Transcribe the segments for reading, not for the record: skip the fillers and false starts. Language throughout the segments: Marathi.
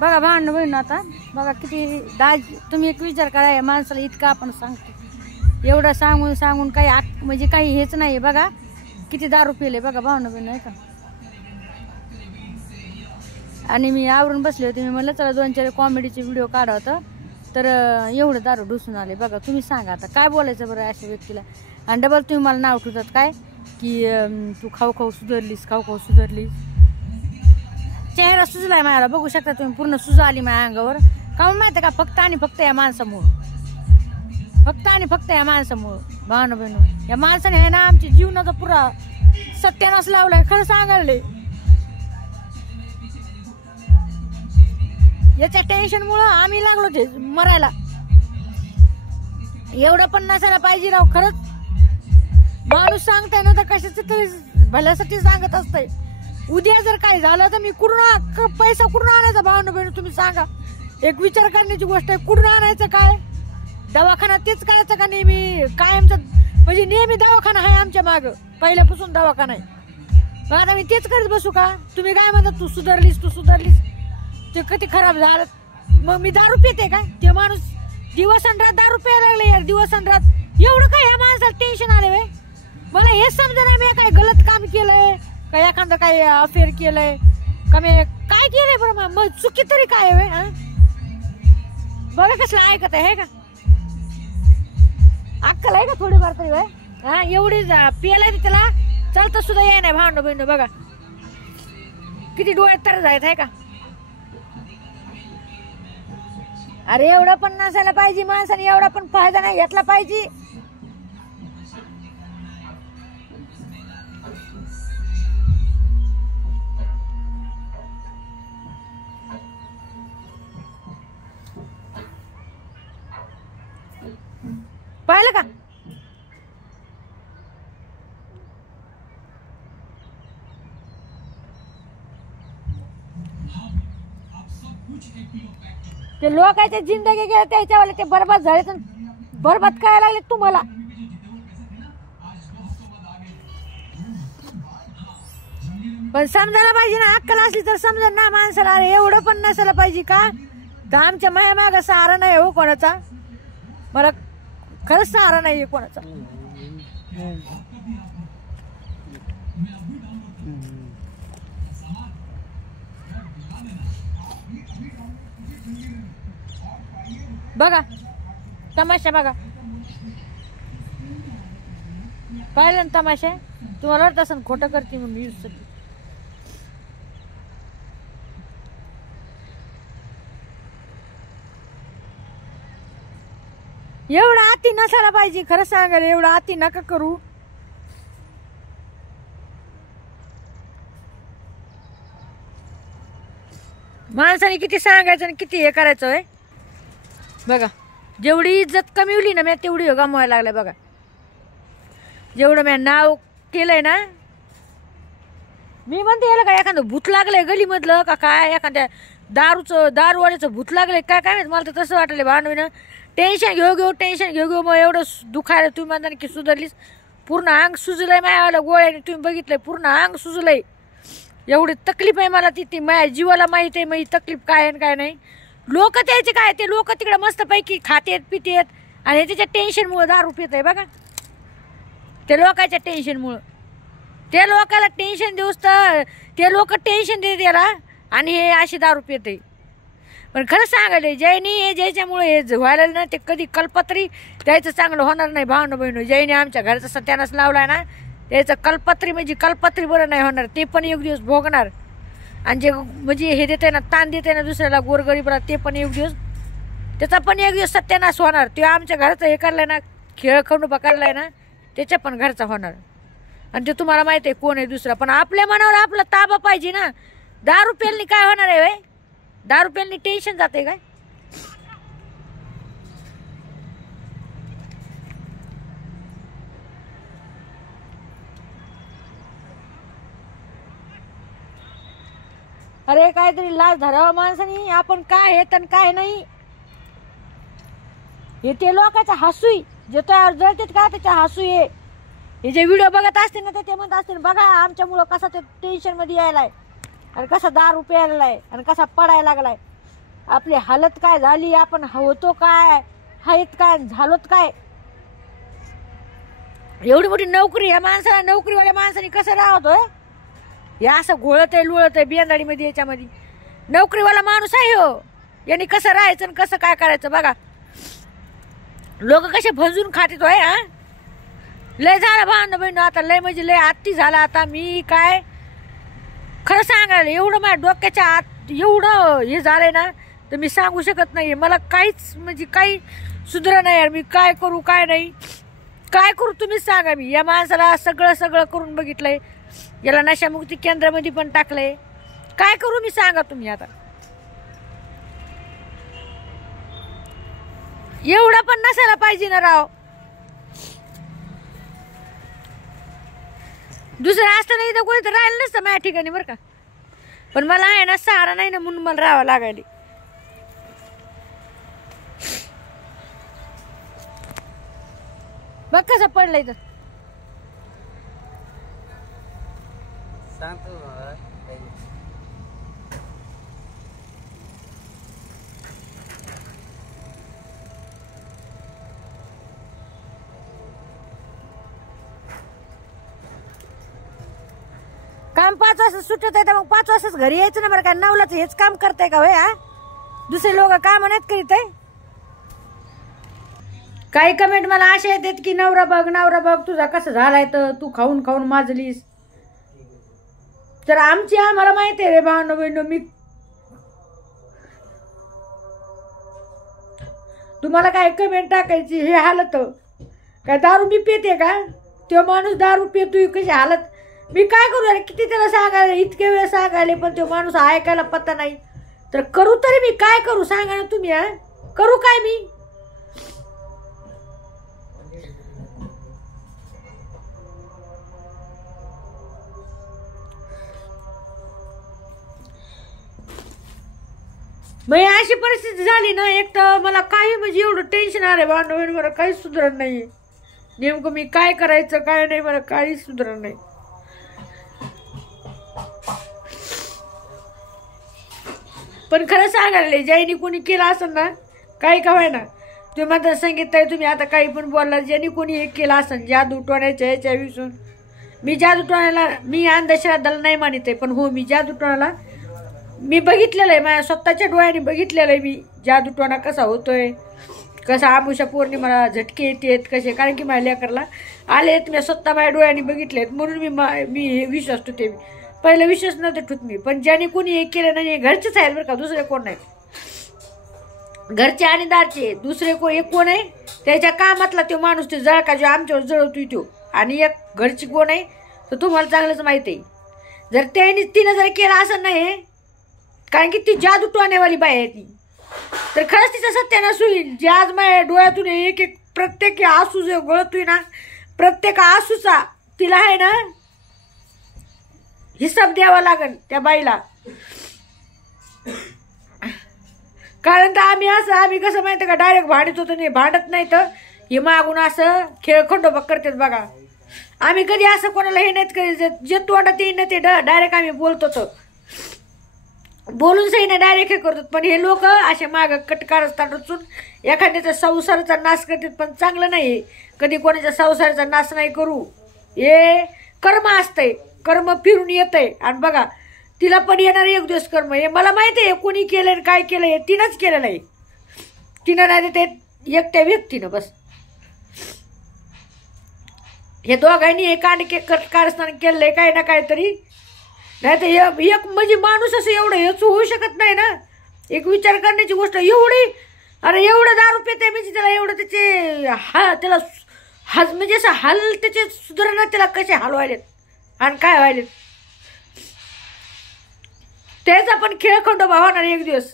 बघा भांडण बहीण आता बघा किती दाज. तुम्ही एक विचार करा या माणसाला इतकं आपण सांगतो, एवढं सांगून सांगून काही म्हणजे काही हेच नाही. बघा किती दारू पिले बघा भांडण बहीण नाही का. आणि मी आवरून बसले होते, मी म्हणलं चला 2-4 कॉमेडीचे व्हिडिओ काढा होतं, तर एवढं दारू ढुसून आले. बघा तुम्ही सांगा आता काय बोलायचं बरं अशा व्यक्तीला. आणि डबल तुम्ही मला नाव ठेवतात काय की तू खाऊ खाऊ सुधारलीस, खाऊ खाऊ सुधारलीस. चेहरा सुजलाय माझ्याला, बघू शकता तुम्ही, पूर्ण सुजा आली माझ्या अंगावर. का माहिती का, फक्त आणि फक्त या माणसामुळं, फक्त आणि फक्त या माणसामुळं. भावना बहिण या माणसाने आहे ना आमच्या जीवनाचा पुरा सत्यानाश लावलाय, खरं सांगायला. याच्या टेन्शन मुळे आम्ही लागलो ते मरायला. एवढं पण नसायला पाहिजे राव. खरंच माणूस सांगताय ना तर कशाच तरी भल्यासाठी सांगत असतंय. उद्या जर काय झालं तर मी कुठून पैसा कुठून आणायचा भावना बहिण तुम्ही सांगा. एक विचार करण्याची गोष्ट आहे. कुठून आणायचं काय, दवाखाना तेच करायचं का नेहमी कायमचं, म्हणजे नेहमी दवाखाना आहे आमच्या माग, पहिल्यापासून दवाखाना आहे. मग आता मी तेच करत बसू का. तुम्ही काय म्हणता तू सुधारलीस, तू सुधारलीस, ते किती खराब झालं. मग मी दारू पिते का. ते माणूस दिवस आणि रात दारू प्यायला लागले यार, दिवस आणि रात. एवढं काय या माणसाला टेन्शन आले वे. मला हेच समजा नाही मी काय गलत काम केलंय का, एखादं काय अफेअर केलंय का, मी काय केलंय बरं. मग चुकी तरी काय वे. बघा कसलं ऐकत आहे का, अक्कल आहे का थोडीफार तरी वे. हा एवढी पियालाय त्याला चालतं सुद्धा ये नाही भांडण बहिण. बघा किती डोळ्यात तर जायत आहे का. अरे एवढं पण नसायला पाहिजे माणसाने, एवढा पण फायदा नाही घेतला पाहिजे. पाहिलं का. ते लोकांच्या जिंदगी गेल्या त्याच्यावाले ते बरबाद झाले, तर बरबाद काय लागले तुम्हाला. पण समजायला पाहिजे ना, अक्कल असली तर समजा ना माणसाला. अरे एवढं पण नसायला पाहिजे का. तर आमच्या माया माग सहारा नाही हो कोणाचा, मला खरंच सहारा नाहीये कोणाचा. बघा तमाशा बघा, पाहिलं ना तमाशा. तुम्हाला वाटत असं खोटं करते म्हणून यूज. एवढं आती नसायला पाहिजे, खरं सांगायला. एवढं आती नका करू. माणसाने किती सांगायचं आणि किती हे करायचं आहे. बघा जेवढी इज्जत कमीवली ना मी तेवढी गमवायला लागलाय. बघा जेवढं मी नाव केलंय ना, मी म्हणते याला काय एखादं भूत लागलंय गलीमधलं का काय, एखाद्या दारूवाल्याचं भूत लागलंय काय काय माहिती. मला तर तसं वाटलंय भांडवीनं. टेन्शन टेन्शन घेऊ मग एवढं दुखायला. तुम्ही म्हणता की सुधारलीस, पूर्ण अंग सुजलंय माझ्यावाला गोळ्याने. तुम्ही बघितलंय पूर्ण अंग सुजलंय. एवढी तकलीफ आहे मला ती माझ्या जीवाला माहित आहे माझी तकलीफ काय आहे काय नाही. लोक त्याचे काय, ते लोक तिकडे मस्तपैकी खातेत पितेत आणि त्याच्या टेन्शनमुळे दारू पित आहे. बघा ते लोकांच्या टेन्शनमुळं. त्या लोकाला टेन्शन देऊस तर ते लोक टेन्शन देत याला आणि हे अशी दारू पिते. पण खरं सांगायला जयनी हे ज्याच्यामुळे हे व्हायला ना, ते कधी कल्पत्री त्याचं चांगलं होणार नाही भावना बहिण. जयनी आमच्या घरचा सत्यानाश लावलाय ना, त्याचं कल्पत्री म्हणजे कल्पत्री बरं नाही होणार. ते पण एक दिवस भोगणार. आणि जे म्हणजे हे देते ना, ताण देते ना दुसऱ्याला गोरगरीबला, ते पण एक दिवस त्याचा पण एक दिवस सत्यानाश होणार. ते आमच्या घरचं हे करलाय ना, खेळ खंडोबा करलाय ना, त्याच्या पण घरचा होणार. आणि ते तुम्हाला माहित आहे कोण आहे दुसरा. पण आपल्या मनावर आपला ताबा पाहिजे ना. दारू प्यायला काय होणार आहे. दारू प्यायला टेन्शन जाते काय. अरे काहीतरी लाज धरावा माणसाने. आपण काय हे तर काय नाही. हे ते लोकांचा हसूय जे तयार जळतात का, त्याच्या हसू आहे. हे जे व्हिडिओ बघत असतील ना ते म्हणत असतील बघा आमच्यामुळं कसा ते टेन्शन मध्ये यायलाय आणि कसा दारू प्यायलाय आणि कसा पडायला लागलाय. आपली हालत काय झाली, आपण होतो काय, आहेत काय, झालोत काय. एवढी मोठी नोकरी या माणसाला, नोकरीवाल्या माणसाने कसं राहतोय. या असं घोळत आहे लुळत आहे बेंदाडीमध्ये. याच्यामध्ये नोकरीवाला माणूस आहे हो, यांनी कसं राहायचं आणि कसं काय करायचं बघा. लोक कसे भंजून खातेत होय. हा लय झालं भावना बहिण, आता लय म्हणजे लय आत्ती झाला. आता मी काय खरं सांगायला एवढं माझ्या डोक्याच्या आत एवढं हे झालंय ना, तर मी सांगू शकत नाही. मला काहीच म्हणजे काही सुधरा नाही यार. मी काय करू काय नाही, काय करू तुम्हीच सांगा. मी या माणसाला सगळं सगळं करून बघितलंय, याला नशामुक्ती केंद्रामध्ये पण टाकलंय. काय करू मी सांगा तुम्ही. आता एवढं पण नसायला पाहिजे ना राव. दुसरं असतं नाही तर कोणी तर राहिलं नसतं माझ्या ठिकाणी बरं का. पण मला आहे ना सहारा नाही ना, म्हणून मला राहावं लागायला. बघ कसं पडलंय तर. काम 5 वाजता सुटत आहे तर मग 5 वाजताच घरी यायचं ना बरं का. 9लाच हेच काम करताय का होय. हा दुसरे लोक काम नाहीत करीत आहे. काही कमेंट मला अशा येतात की नवरा बघ तुझा कसं झालाय, तर तू खाऊन खाऊन माजलीस. तर आमची आम्हाला माहिती आहे रे भावनो बहिणो. मी तुम्हाला काय कमेंट टाकायची हे हालत काय. दारू मी पिते का, तो माणूस दारू पितोय कशी हालत. मी काय करू अरे, किती त्याला सांगायला, इतके वेळ सांगायले पण तो माणूस ऐकायला पत्ता नाही. तर करू तरी मी काय करू सांगा ना तुम्ही. हा करू काय मी. मग अशी परिस्थिती झाली ना, एक तर मला काही म्हणजे एवढं टेन्शन आलंय भांडण, मला काहीच सुधारण नाही. नेमकं मी काय करायचं काय नाही, मला काहीच सुधारण नाही. पण खरं सांगायला ज्याने कोणी केलं असेल ना, काही का व्हाय ना, तुम्ही मात्र सांगितलंय तुम्ही आता काही पण बोलला, ज्यांनी कोणी हे केलं असेल जादू टोण्याच्या ह्याच्या विसून. मी जादू टोण्याला, मी अंधश्रद्धाला नाही मानित आहे, पण हो मी जादू टोण्याला मी बघितलेलं आहे. माझ्या स्वतःच्या डोळ्याने बघितलेलं आहे मी जादू टोणा कसा होतोय, कसा आमुषा पौर्णिमाला झटके येतात कसे. कारण की माझ्या लेकरला आलेत, मी स्वतः माझ्या डोळ्याने बघितलेत म्हणून मी हे विश्वास ठेवते. पहिला विश्वास नव्हते ठेवत मी, पण ज्याने कोणी हे केलं नाही, घरचेच आहेत बरं का, दुसरे कोण नाही. घरचे आणि दारचे दुसरे एक कोण आहे त्याच्या कामातला तो माणूस, ते जळका जो आमच्यावर जळवतोय तो. आणि एक घरची कोण आहे तर तुम्हाला चांगलंच माहिती आहे. जर तिनं जर केलं असं नाही, कारण की ती जादू टोण्यावाली बाई आहे ती, तर खरंच तिचा सत्यानाश होईल. जे आज माझ्या डोळ्यातून एक एक प्रत्येक आसू जो गळतोय ना, प्रत्येक आसूचा तिला आहे ना हिसाब द्यावा लागेल त्या बाईला. कारण तर आम्ही कसं माहिती का, डायरेक्ट भांडत होतो नाही, भांडत नाही तर हे मागून असं खेळ खंडोबा करतात बघा. आम्ही कधी असं कोणाला हे नाहीत करायचं, जे तोंडात येईन ना ते डायरेक्ट आम्ही बोलतो, बोलून सही ना डायरेक्ट हे करतात. पण हे लोक असे माग कटकारस्थान रचून एखाद्याचा संसाराचा नाश करतात, पण चांगलं नाही. कधी कोणाच्या संसाराचा नाश नाही करू, हे कर्म असतंय, कर्म फिरून येतंय. आणि बघा तिला पण येणार एक दिवस कर्म, हे मला माहिती आहे कोणी केलं काय केलं, हे तिनंच केलेलं आहे. तिनं नाही ते एकट्या व्यक्तीनं बस. हे दोघांनी हे कांडके कारस्थान केलंय काय ना काहीतरी. नाही तर एक म्हणजे माणूस असं एवढं हेच होऊ शकत नाही ना. एक विचार करण्याची गोष्ट एवढी. अरे एवढं दारू पिते म्हणजे त्याला एवढं त्याचे त्याला म्हणजे असं हाल त्याचे सुधारणा त्याला कसे हाल व्हायलेत आणि काय व्हायलेत, तेच आपण खेळ खंडोबा होणार एक दिवस.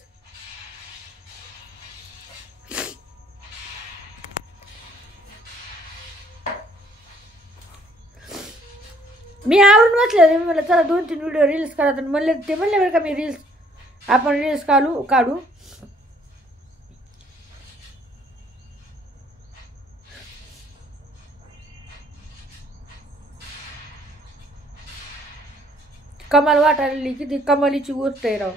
मी आवरून बसले, मी म्हणलं चला 2-3 व्हिडिओ रील्स करा. म्हणले ते म्हणले बरं का मी आपण रील्स काढू. कमाल वाटायला किती कमालीची गोष्ट आहे राव.